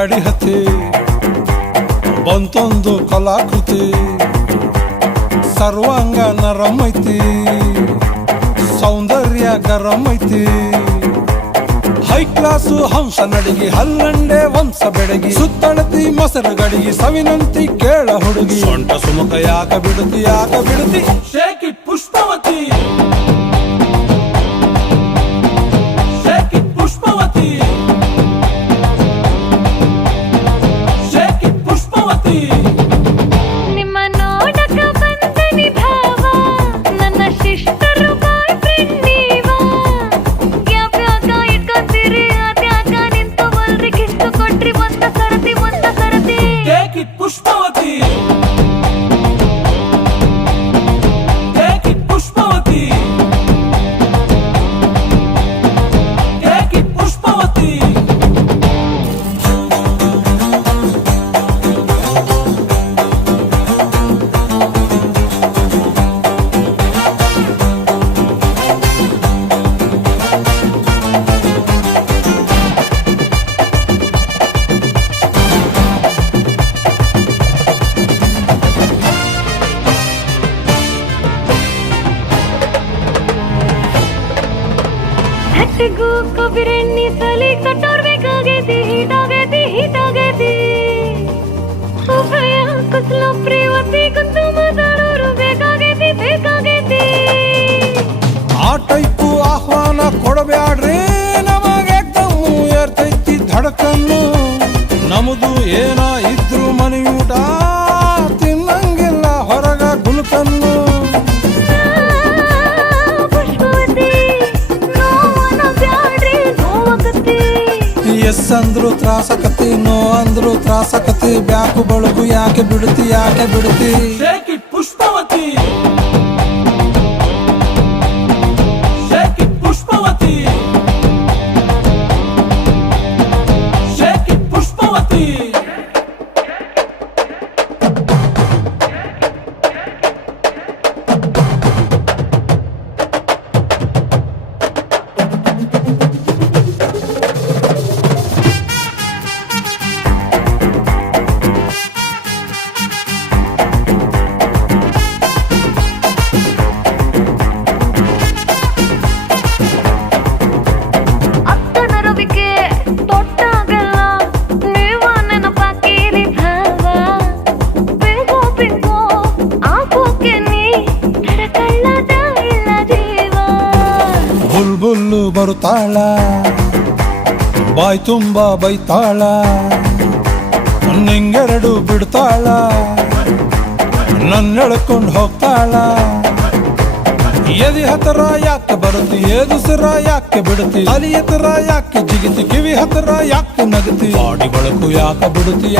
ಗಾಡಿ ಹತ್ತಿ ಬಂತೊಂದು ಕಲಾಕೃತಿ ಸರ್ವಾಂಗ ನರಮೈತಿ ಸೌಂದರ್ಯ ಗರಮೈತಿ ಹೈ ಕ್ಲಾಸು ಹಂಸ ನಡಿಗಿ ಹಲ್ಲಂಡೆ ವಂಶ ಬೆಡಗಿ ಸುತ್ತಳತಿ ಮೊಸರು ಗಡಿಗಿ ಸವಿನಂತಿ ಕೇಳ ಹುಡುಗಿ ಸೊಂಟ ಸುಮುಖ ಯಾಕ ಬಿಡುತ್ತಿ shake it Pushpavati shake it Pushpavati shake it Pushpavati ನಿಮ್ಮ ನೋಡಕ ಬಂದನಿ ಭಾವ ನನ್ನ ಶಿಷ್ಟರು ಬಾಯ್ ಫ್ರೆಂಡ್ ನೀವಾ ಯಾವ್ಯಾಗ ಇಟ್ಕೊತೀರಿ ಅದ್ಯಾಗ ನಿಂತವಲ್ರಿ ಕಿಷ್ಟು ಕೊಟ್ರಿ ಒಂದ ಸರತಿ ಶೇಕ್ ಇಟ್ ಪುಷ್ಪವತಿ ಹಟ್ಟಿಗೂ ಕೊಬ್ಬಿರೆಣ್ಣಿ ಸಲಿ ಕಟ್ಟೋರ್ಬೇಕಾಗೈತಿ ಹೀಟಾಗೈತಿ ಉಭಯ ಕುಸಲ ಪ್ರೇವತಿ ಕುಂತು ಮಾತಾಡೋರು ಬೇಕಾಗೈತಿ ಆ ಟೈಪು ಆಹ್ವಾನ ಕೊಡಬ್ಯಾಡ್ರಿ ನಮಗೆ ಕಮ್ಮು ಏರ್ತೈತಿ ಧಡಕನ್ನು ನಮ್ದು ಏನ ಇದ್ರು ಮನೆಯೂಟ ತಿನ್ನಂಗಿಲ್ಲ ಹೊರಗ ಗುಲ್ಕನ್ನು ಎಸ್ ಅಂದ್ರು ತ್ರಾಸಕತಿ ನೋ ಅಂದ್ರು ತ್ರಾಸಕತಿ ಬ್ಯಾಕು ಬಳಗು ಯಾಕೆ ಬಿಡುತ್ತಿ shake it Pushpavati shake it Pushpavati shake it Pushpavati ಬುಲ್ಬುಲ್ಲು ಬರುತ್ತಾಳ ಬಾಯ್ ತುಂಬ ಬೈತಾಳ ನಿಂಗೆರಡು ಬಿಡ್ತಾಳ ನನ್ನೆಳ್ಕೊಂಡು ಹೋಗ್ತಾಳ ಎದಿ ಹತ್ರ ಯಾಕೆ ಬರುತ್ತಿ ಏದುಸಿರ ಯಾಕೆ ಬಿಡುತ್ತಿ ತಲಿ ಎತ್ತರ ಯಾಕೆ ಜಿಗಿತಿ ಕಿವಿ ಹತ್ರ ಯಾಕೆ ನಗತಿ ಬಾಡಿ ಬಳಕು ಯಾಕೆ ಬಿಡುತ್ತಿ